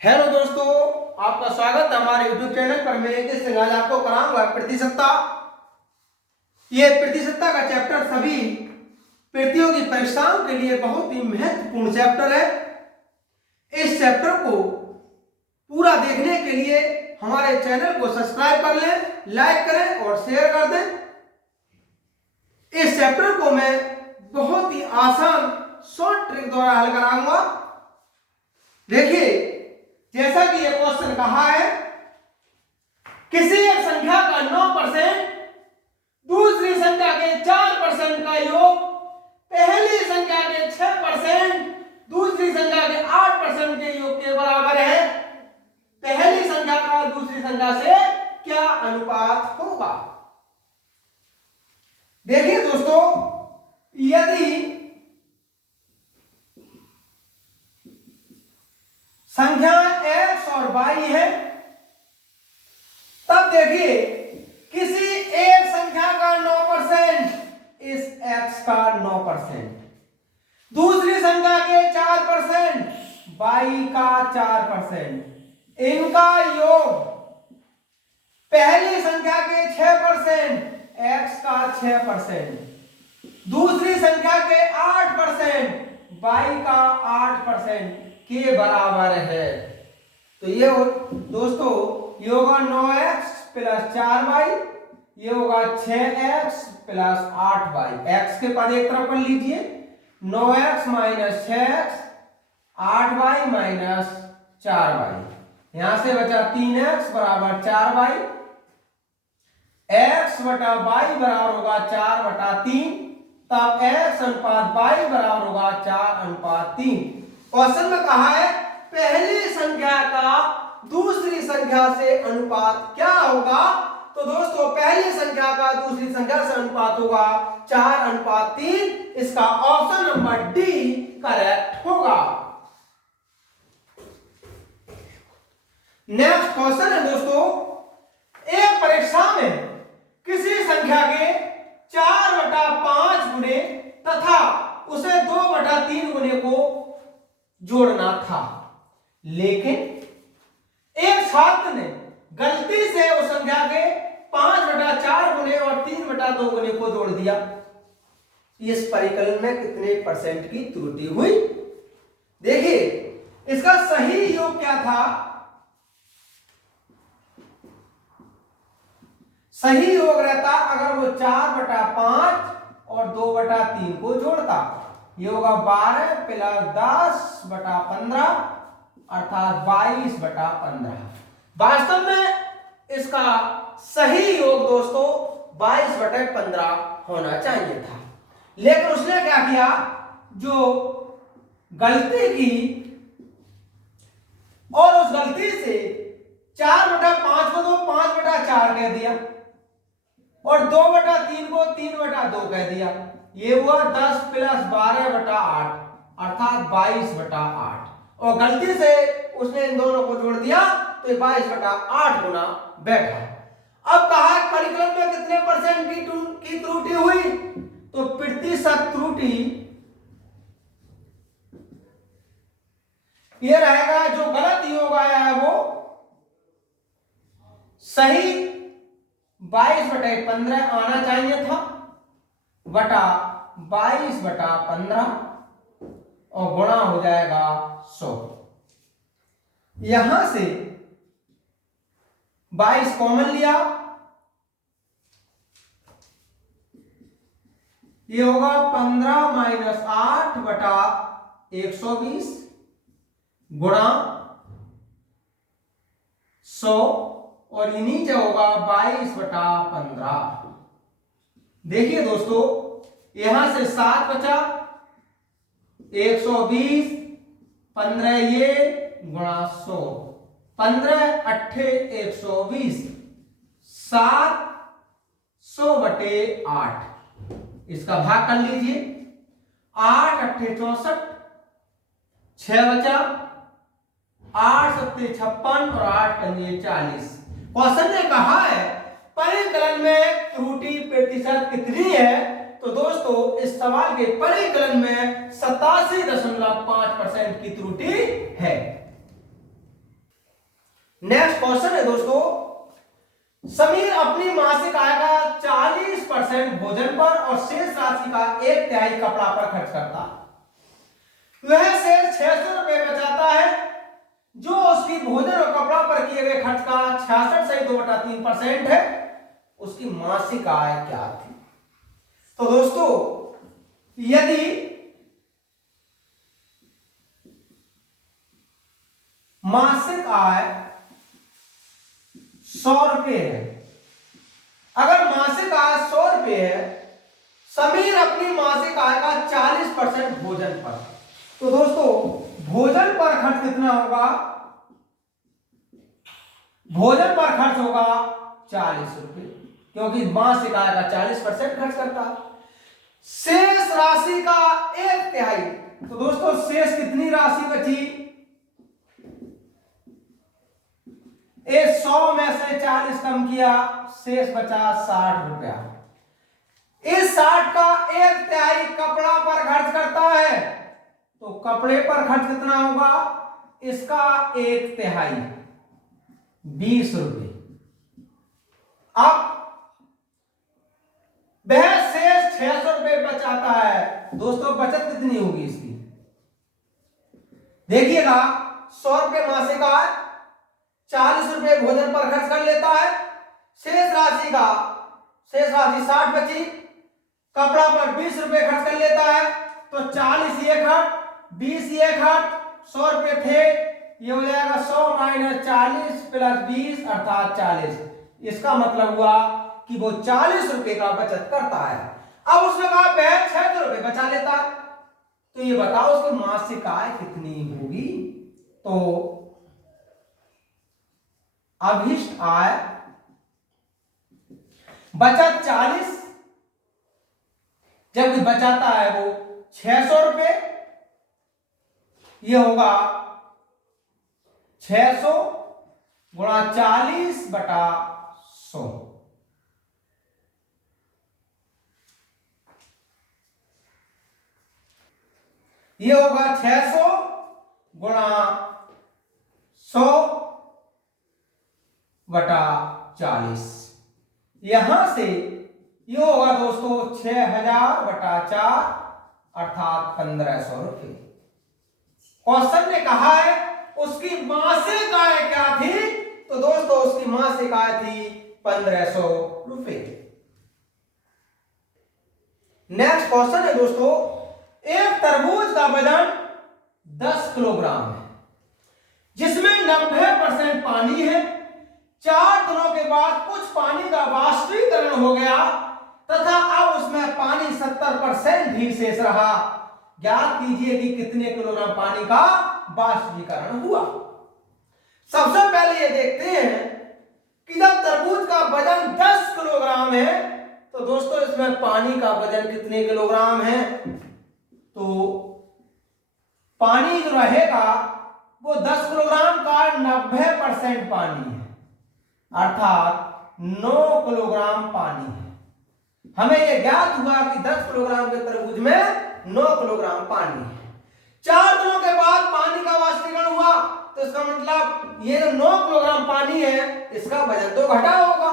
Hello दोस्तों, आपका स्वागत है हमारे YouTube चैनल पर। मैं एक आज आपको कराऊंगा प्रतिशतता। ये प्रतिशतता का चैप्टर सभी प्रतियोगी परीक्षाओं के लिए बहुत ही महत्वपूर्ण चैप्टर है। इस चैप्टर को पूरा देखने के लिए हमारे चैनल को सब्सक्राइब कर लें, लाइक करें और शेयर कर दें। इस चैप्टर को मैं बहुत ही आसान शॉर्ट ट्रिक द्वारा हल कराऊंगा। देखिए, जैसा कि यह क्वेश्चन कहा है, किसी एक संख्या का 9% दूसरी संख्या के 4% का योग पहली संख्या के 6% दूसरी संख्या के 8% के योग के बराबर है। पहली संख्या का दूसरी संख्या से क्या अनुपात होगा? देखिए दोस्तों, यदि संख्या x और y है, तब देखिए किसी एक संख्या का 9% इस x का 9%, दूसरी संख्या के 4% y का 4%, इनका योग पहली संख्या के 6% x का 6%, दूसरी संख्या के 8% y का 8% के बराबर है। तो ये दोस्तों ये होगा 9x प्लस 4y, ये होगा 6x प्लस 8y। x के पद एक तरफ कर लीजिए, 9x minus 6x, 8y minus 4y। यहां से बचा 3x बराबर 4y, x बटा y बराबर होगा 4/3, तब x अनुपात y बराबर होगा 4/3। क्वेश्चन में कहा है पहली संख्या का दूसरी संख्या से अनुपात क्या होगा? तो दोस्तों पहली संख्या का दूसरी संख्या से अनुपात होगा 4/3। इसका ऑप्शन नंबर डी करेक्ट होगा। नेक्स्ट क्वेश्चन है दोस्तों, एक परीक्षा में किसी संख्या के 4/5 गुने तथा उसे 2/3 गुने को जोड़ना था, लेकिन एक छात्र ने गलती से उस संख्या के 5/4 गुने और 3/2 गुने को जोड़ दिया। इस परिकलन में कितने परसेंट की त्रुटि हुई? देखिए, इसका सही योग क्या था? सही योग रहता अगर वो 4/5 और 2/3 को जोड़ता। ये होगा 12 प्लस 10/15 अर्थात 22/15। वास्तव में इसका सही योग दोस्तों 22/15 होना चाहिए था, लेकिन उसने क्या किया, जो गलती की और उस गलती से 4/5 को तो 5/4 कह दिया और 2/3 को 3/2 कह दिया। ये हुआ 10 प्लस 12/8 अर्थात 22/8, और गलती से उसने इन दोनों को जोड़ दिया तो ये 22/8 गुना बैठा। अब कहा परिकलन में कितने परसेंट की त्रुटि हुई? तो प्रतिशत त्रुटि ये रहेगा, जो गलत योग आया है वो सही 22/15 आना चाहिए था बटा 22/15 और गुणा हो जाएगा 100। यहां से 22 कॉमन लिया, ये होगा 15 माइनस 8 बटा 120 गुणा 100 और ये नीचे होगा 22/15। देखिए दोस्तों, यहां से 7 बचा, 120 15 ये गुणा 100, 15 8 120, 7 100/8। इसका भाग कर लीजिए, 8 8 64, 6 बचा, 8 7 56 और 8 5 40। क्वेश्चन ने कहा है परिकलन में त्रुटि प्रतिशत कितनी है? तो दोस्तों इस सवाल के परिकलन में 87.5% की त्रुटि है। समीर अपनी मासिक आय का 40% भोजन पर और शेष राशि का 1/3 कपड़ा पर खर्च करता है। वह शेष 600 रुपए बचाता है, जो उसकी भोजन और कपड़ा पर किए गए खर्च का 66.2/3% है। उसकी मासिक आय क्या थी? तो दोस्तों, यदि मासिक आय 100 रुपये है, अगर मासिक आय 100 रुपये है, समीर अपनी मासिक आय का 40% भोजन पर, तो दोस्तों भोजन पर खर्च कितना होगा? भोजन पर खर्च होगा 40 रुपये, क्योंकि मासिक आय का 40% खर्च करता है। शेष राशि का 1/3, तो दोस्तों शेष कितनी राशि बची? 100 में से 40 कम किया, शेष बचा 60 रुपया। इस 60 का 1/3 कपड़ा पर खर्च करता है, तो कपड़े पर खर्च कितना होगा? इसका 1/3 20 रुपये। अब वह शेष 600 रुपये बचाता है। दोस्तों बचत कितनी होगी इसकी? देखिएगा, 100 रुपये मासिक आय, 40 रुपये भोजन पर खर्च कर लेता है, शेष राशि 60 बची, कपड़ा पर 20 रुपये खर्च कर लेता है, तो 40 ये खर्च, 20 ये खर्च, 100 रुपये थे, ये हो जाएगा 100 - 40 + 20 अर्थात 40। इसका मतलब हुआ कि वो 40 रुपये का बचत करता है। अब उसने कहा वह 600 रुपये बचा लेता है, तो ये बताओ उसकी मासिक आय कितनी होगी? तो अभिष्ट आय बचत 40, जबकि बचाता है वो 600 रुपये, ये होगा 600 × 40/100। ये होगा 600 × 100/40। यहां से ये होगा दोस्तों 6000/4 अर्थात 1500 रुपये। क्वेश्चन ने कहा है उसकी मासिक आय क्या थी? तो दोस्तों उसकी मासिक आय थी 1500 रुपये। नेक्स्ट क्वेश्चन है दोस्तों, एक तरबूज का वजन 10 किलोग्राम है, जिसमें 90% पानी है। 4 दिनों के बाद कुछ पानी का वाष्पीकरण हो गया तथा अब उसमें पानी 70% ही शेष रहा। ज्ञात कीजिए कि कितने किलोग्राम पानी का वाष्पीकरण हुआ। सबसे पहले ये देखते हैं कि जब तरबूज का वजन 10 किलोग्राम है, तो दोस्तों इसमें पानी का वजन कितने किलोग्राम है? तो पानी जो रहेगा वो 10 किलोग्राम का 90% पानी है, अर्थात 9 किलोग्राम पानी है। हमें यह ज्ञात हुआ कि 10 किलोग्राम के तरबूज में 9 किलोग्राम पानी है। 4 दिनों के बाद पानी का वाष्पीकरण हुआ, तो इसका मतलब ये जो 9 किलोग्राम पानी है इसका वजन तो घटा होगा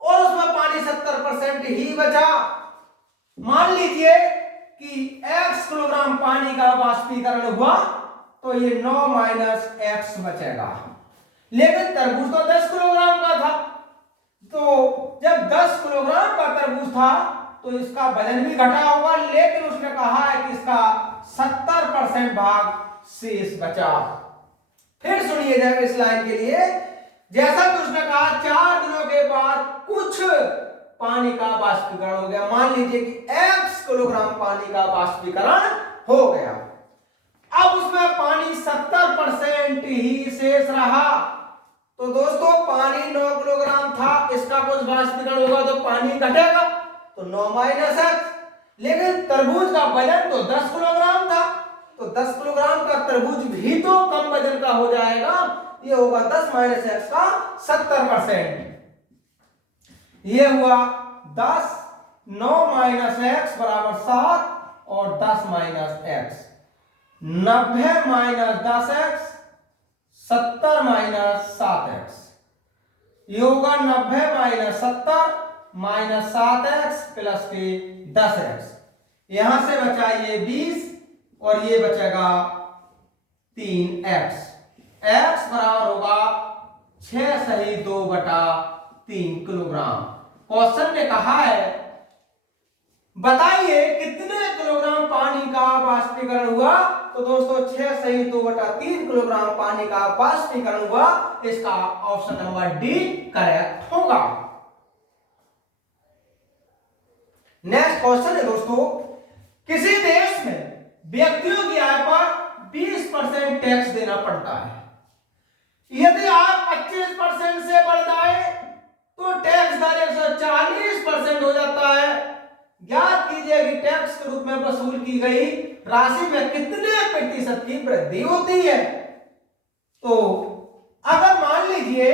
और उसमें पानी 70% ही बचा। मान लीजिए कि x किलोग्राम पानी का वाष्पीकरण हुआ, तो ये 9 - x बचेगा। लेकिन तरबूज तो 10 किलोग्राम का था, तो जब 10 किलोग्राम का तरबूज था तो इसका वजन भी घटा होगा, लेकिन उसने कहा है कि इसका 70% भाग शेष बचा। फिर सुनिए जरा इस लाइन के लिए, जैसा कि उसने कहा 4 दिनों के बाद कुछ पानी का वाष्पीकरण हो गया। मान लीजिए कि x किलोग्राम पानी का वाष्पीकरण हो गया, अब उसमें पानी 70% ही शेष रहा। तो दोस्तों पानी 9 किलोग्राम था, इसका कुछ वाष्पीकरण होगा तो पानी घटेगा, तो 9 - x। लेकिन तरबूज का वजन तो 10 किलोग्राम था, तो 10 किलोग्राम का तरबूज भी तो कम वजन का हो जाएगा। ये होगा 10 - x का 70%। ये हुआ 10, 9 - x = 7 और 10 - x। 90 - 10x, 70 - 7x। ये होगा 90 माइनस 70 माइनस 7x प्लस के 10x। यहां से बचा ये 20 और ये बचेगा 3x। x बराबर होगा 6 सही 2/3 किलोग्राम। क्वेश्चन ने कहा है बताइए कितने किलोग्राम पानी का वाष्पीकरण हुआ। तो दोस्तों 6 सही 2/3 किलोग्राम पानी का वाष्पीकरण हुआ। इसका ऑप्शन नंबर डी करेक्ट होगा। नेक्स्ट क्वेश्चन है दोस्तों, किसी देश में व्यक्तियों की आय पर 20% टैक्स देना पड़ता है। यदि आप 25% से बढ़ जाए तो टैक्स दर 140% हो जाता है। ज्ञात कीजिए कि टैक्स के रूप में वसूल की गई राशि में कितने प्रतिशत की वृद्धि होती है। तो अगर मान लीजिए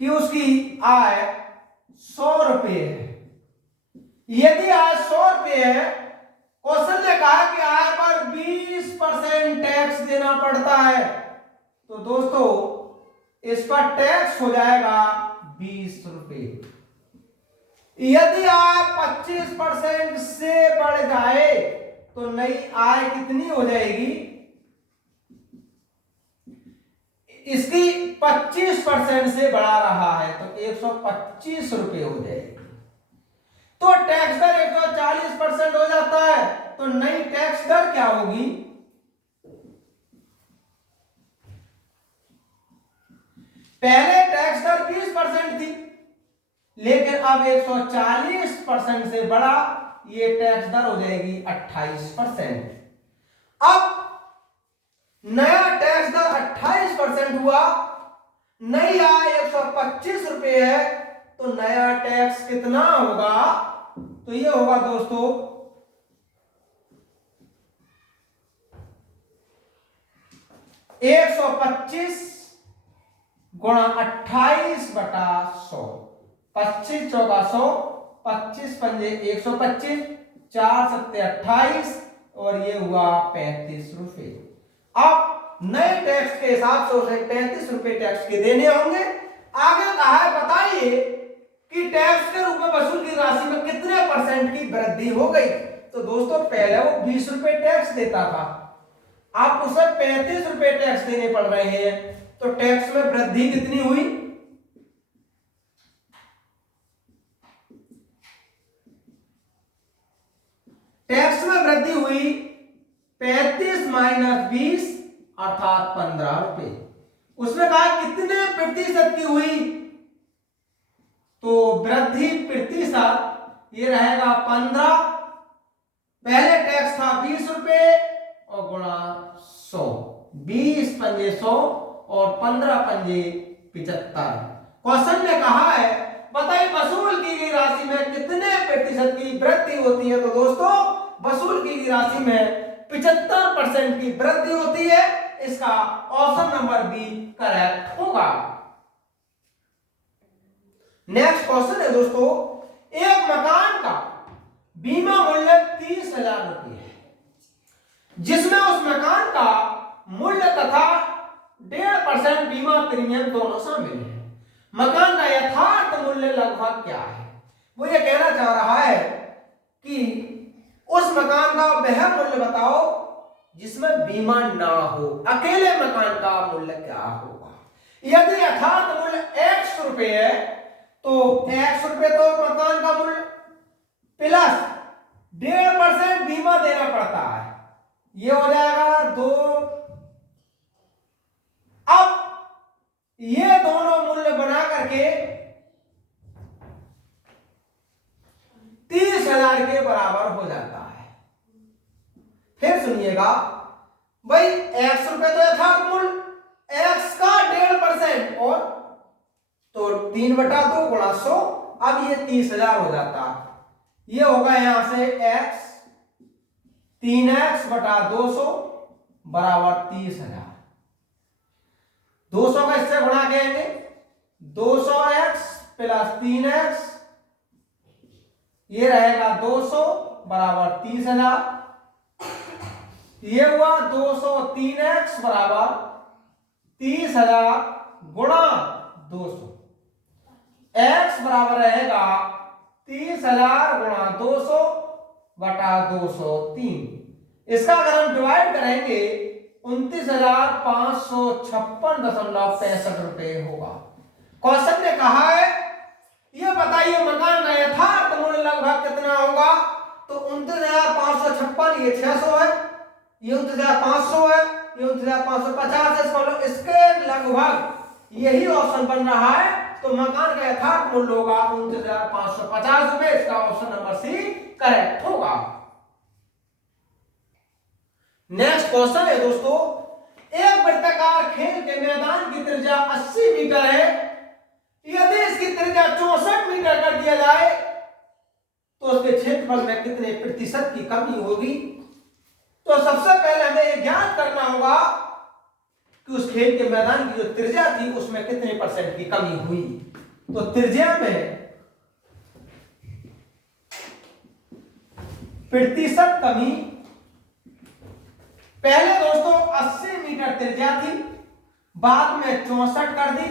कि उसकी आय 100 रुपये है, यदि आय 100 रुपये है, क्वेश्चन ने कहा कि आय पर 20% टैक्स देना पड़ता है, तो दोस्तों इस पर टैक्स हो जाएगा 20 रुपये। यदि आय 25% से बढ़ जाए तो नई आय कितनी हो जाएगी, इसकी 25% से बढ़ा रहा है तो 125 रुपये हो जाएगी। तो टैक्स दर 140% हो जाता है, तो नई टैक्स दर क्या होगी, पहले टैक्स दर 20% थी लेकिन अब 140% से बढ़ा, ये टैक्स दर हो जाएगी 28%। अब नया टैक्स दर 28% हुआ, नई आय 125 रुपये है, तो नया टैक्स कितना होगा, तो ये होगा दोस्तों 125 गुणा 28/100। 25 चौका 100, 25 पंजे 125, 4 सत्ते 28 और ये हुआ 35 रुपये। अब नए टैक्स के हिसाब से उसे 35 रुपये टैक्स के देने होंगे। आगे कहा है बताइए कि टैक्स के रूप में वसूल की राशि में कितने परसेंट की वृद्धि हो गई। तो दोस्तों पहले वो 20 रुपये टैक्स देता था, आप उसे 35 रुपये टैक्स देने पड़ रहे हैं, तो टैक्स में वृद्धि कितनी हुई, टैक्स में वृद्धि हुई 35 माइनस 20 अर्थात 15 रुपए। उसने कहा कितने प्रतिशत की हुई, तो वृद्धि प्रतिशत ये रहेगा 15। पहले टैक्स था 20 रुपए और गुणा 100, 20 पंजे 100 और 15 पंजे 75। क्वेश्चन ने कहा है बताइए वसूल की गई राशि में कितने प्रतिशत की वृद्धि होती है। तो दोस्तों वसूल की गई राशि में 75% की वृद्धि होती है। इसका ऑप्शन नंबर बी करेक्ट होगा। नेक्स्ट क्वेश्चन है दोस्तों, एक मकान का बीमा मूल्य 30,000 रुपये है, जिसमें उस मकान का मूल्य तथा 1.5% बीमा प्रीमियम दोनों शामिल है। मकान का यथार्थ मूल्य लगभग क्या है। वो ये कहना चाह रहा है कि उस मकान का वह मूल्य बताओ जिसमें बीमा ना हो। अकेले मकान का मूल्य क्या होगा। यदि यथार्थ मूल्य 100 रुपये है तो 100 रुपये तो मकान का मूल्य प्लस 1.5% बीमा देना पड़ता है, ये हो जाएगा 2। अब ये दोनों मूल्य बना करके 30,000 के बराबर हो जाता है। फिर सुनिएगा भाई 100 रुपये तो यथार्थ मूल्य, x का 1.5% और तो 3/2 गुणा 100, अब ये 30,000 हो जाता है। ये होगा यहां से x 3x/200 बराबर 30,000। 200 का इससे गुणा करेंगे 200x प्लस 3x, ये रहेगा 200 बराबर 30,000। ये हुआ 203x बराबर 30,000 गुणा 200। x बराबर रहेगा 30,000 गुणा 200 बटा 203। इसका अगर हम डिवाइड करेंगे 29,556.65 रुपए होगा। क्वेश्चन ने कहा है ये बताइए मकान का यथार्थ मूल्य लगभग कितना होगा। तो 29,556, ये 600 है, ये 29,500 है, ये 29,550 है। इसके लगभग यही ऑप्शन बन रहा है। तो मकान का यथार्थ मूल्य होगा 29,550 रुपए। इसका ऑप्शन नंबर सी करेक्ट होगा। नेक्स्ट क्वेश्चन है दोस्तों, एक वृत्ताकार खेल के मैदान की त्रिज्या 80 मीटर है। यदि इसकी त्रिज्या 64 मीटर कर दिया जाए तो उसके क्षेत्रफल में कितने प्रतिशत की कमी होगी। तो सबसे पहले हमें यह ज्ञात करना होगा कि उस खेल के मैदान की जो त्रिज्या थी उसमें कितने परसेंट की कमी हुई। तो त्रिज्या में प्रतिशत कमी, पहले दोस्तों 80 मीटर त्रिज्या थी, बाद में 64 कर दी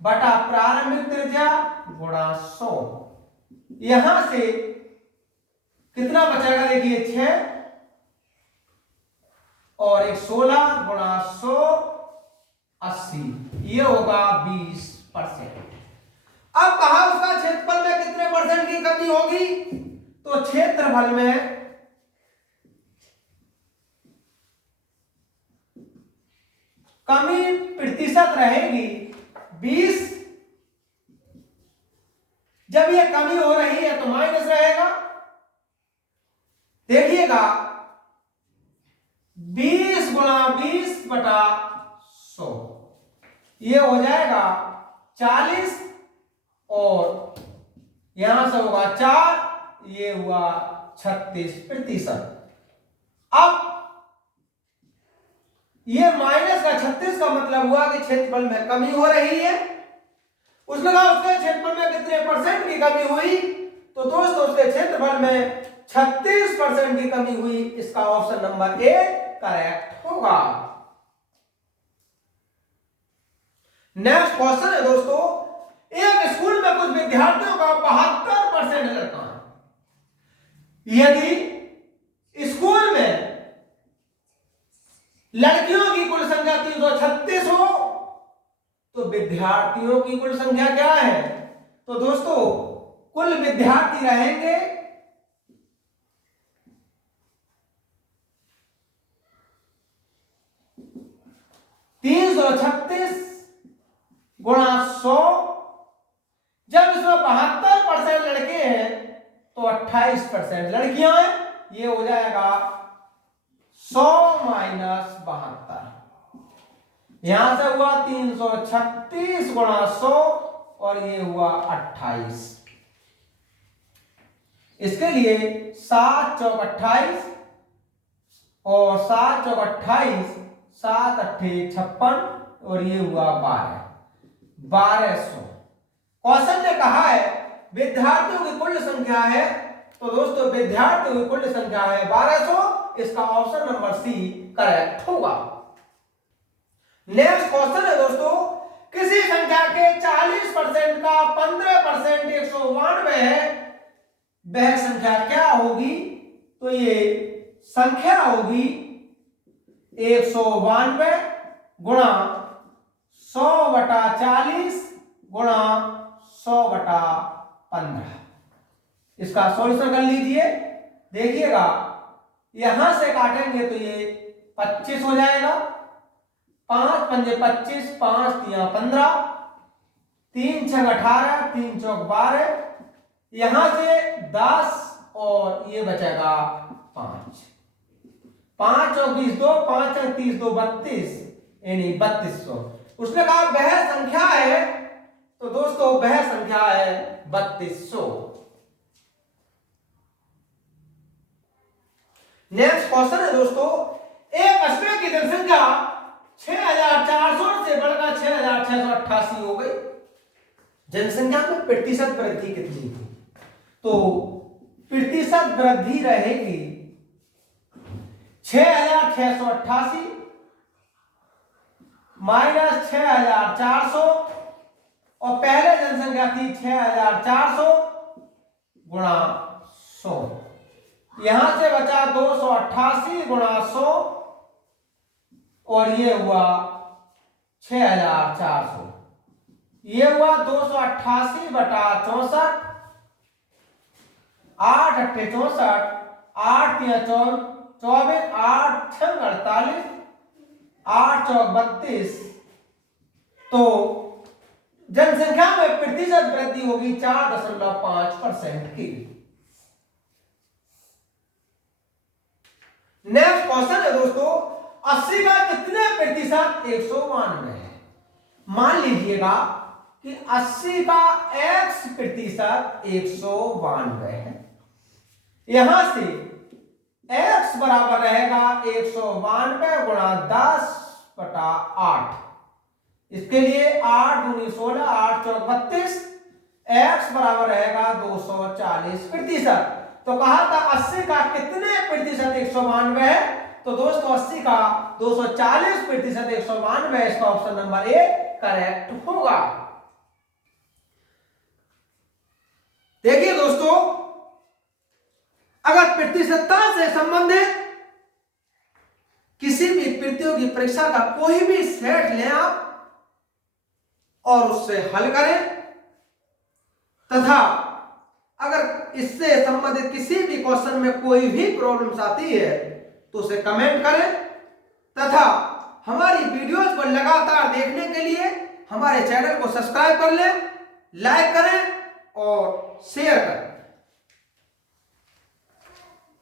बटा प्रारंभिक त्रिज्या गुणा 100। यहां से कितना बचेगा देखिए 6 और एक 16 गुणा 100 80, ये होगा 20%। अब कहा उसका क्षेत्रफल में कितने परसेंट की कमी होगी। तो क्षेत्रफल में कमी प्रतिशत रहेगी 20। जब ये कमी हो रही है तो माइनस रहेगा। देखिएगा 20 गुणा 20 बटा 100, ये हो जाएगा 40 और यहां से होगा 4, ये हुआ 36%। अब ये माइनस का 36 का मतलब हुआ कि क्षेत्रफल में कमी हो रही है। उसने कहा उसके क्षेत्रफल में कितने परसेंट की कमी हुई। तो दोस्तों उसके क्षेत्रफल में 36% की कमी हुई। इसका ऑप्शन नंबर ए करेक्ट होगा। नेक्स्ट क्वेश्चन है दोस्तों, एक स्कूल में कुछ विद्यार्थियों का 72% लड़का है। यदि स्कूल में लड़कियों की कुल संख्या 336 हो तो विद्यार्थियों की कुल संख्या क्या है। तो दोस्तों कुल विद्यार्थी रहेंगे 336 गुणा 100। जब इसमें 72% लड़के हैं तो 28% लड़कियां हैं। ये हो जाएगा 100 माइनस 72। यहां से हुआ 336 गुणा 100 और ये हुआ 28। इसके लिए 7 चौक 28 और 7 चौक 28, 7 अट्ठे 56 और ये हुआ 1200। क्वेश्चन ने कहा है विद्यार्थियों की कुल संख्या है। तो दोस्तों विद्यार्थियों की कुल संख्या है 1200। इसका ऑप्शन नंबर सी करेक्ट होगा। नेक्स्ट क्वेश्चन है दोस्तों, किसी संख्या के 40% का 15% 192 है, वह संख्या क्या होगी। तो ये संख्या होगी 192 गुणा 100 बटा 40 गुणा 100 बटा 15। इसका सॉल्यूशन कर लीजिए। देखिएगा यहां से काटेंगे तो ये 25 हो जाएगा। 5 पंजे 25, 5 तिया 15, 3 छग 18, 3 चौक 12, यहां से 10 और ये बचेगा 5। 5 चौक 20, 2 5 चौक 30, 2 32 यानी 3200। उसने कहा वह संख्या है। तो दोस्तों वह संख्या है 3200। नेक्स्ट क्वेश्चन है दोस्तों, एक कस्बे की जनसंख्या 6400 से बढ़कर 6688 हो गई। जनसंख्या में प्रतिशत वृद्धि कितनी थी। तो प्रतिशत वृद्धि रहेगी 6688 माइनस 6400 और पहले जनसंख्या थी 6400 गुणा 100। यहां से बचा 288 गुणा 100 और ये हुआ 6400। ये हुआ 288 बटा 64, 8 अट्ठे 64, 8 तिया 24, 8 छंग 48, 8 चौक 32। तो जनसंख्या में प्रतिशत वृद्धि होगी 4.5% की। नेक्स्ट क्वेश्चन है दोस्तों, 80 का कितने प्रतिशत 192 है। मान लीजिएगा कि 80 का x प्रतिशत 192 है। यहां से x बराबर रहेगा 192 गुणा 10 बटा 8। इसके लिए 8 दूनी 16, 8 चौक 32, x बराबर रहेगा 240 प्रतिशत। तो कहा था 80 का कितने प्रतिशत 192 है, तो दोस्तों 80 का 240 प्रतिशत 192 है। इसका ऑप्शन नंबर ए करेक्ट होगा। देखिए दोस्तों, अगर प्रतिशतता से संबंधित किसी भी प्रतियोगी परीक्षा का कोई भी सेट लें आप और उससे हल करें, तथा अगर इससे संबंधित किसी भी क्वेश्चन में कोई भी प्रॉब्लम्स आती है तो उसे कमेंट करें, तथा हमारी वीडियोज को लगातार देखने के लिए हमारे चैनल को सब्सक्राइब कर लें, लाइक करें और शेयर करें।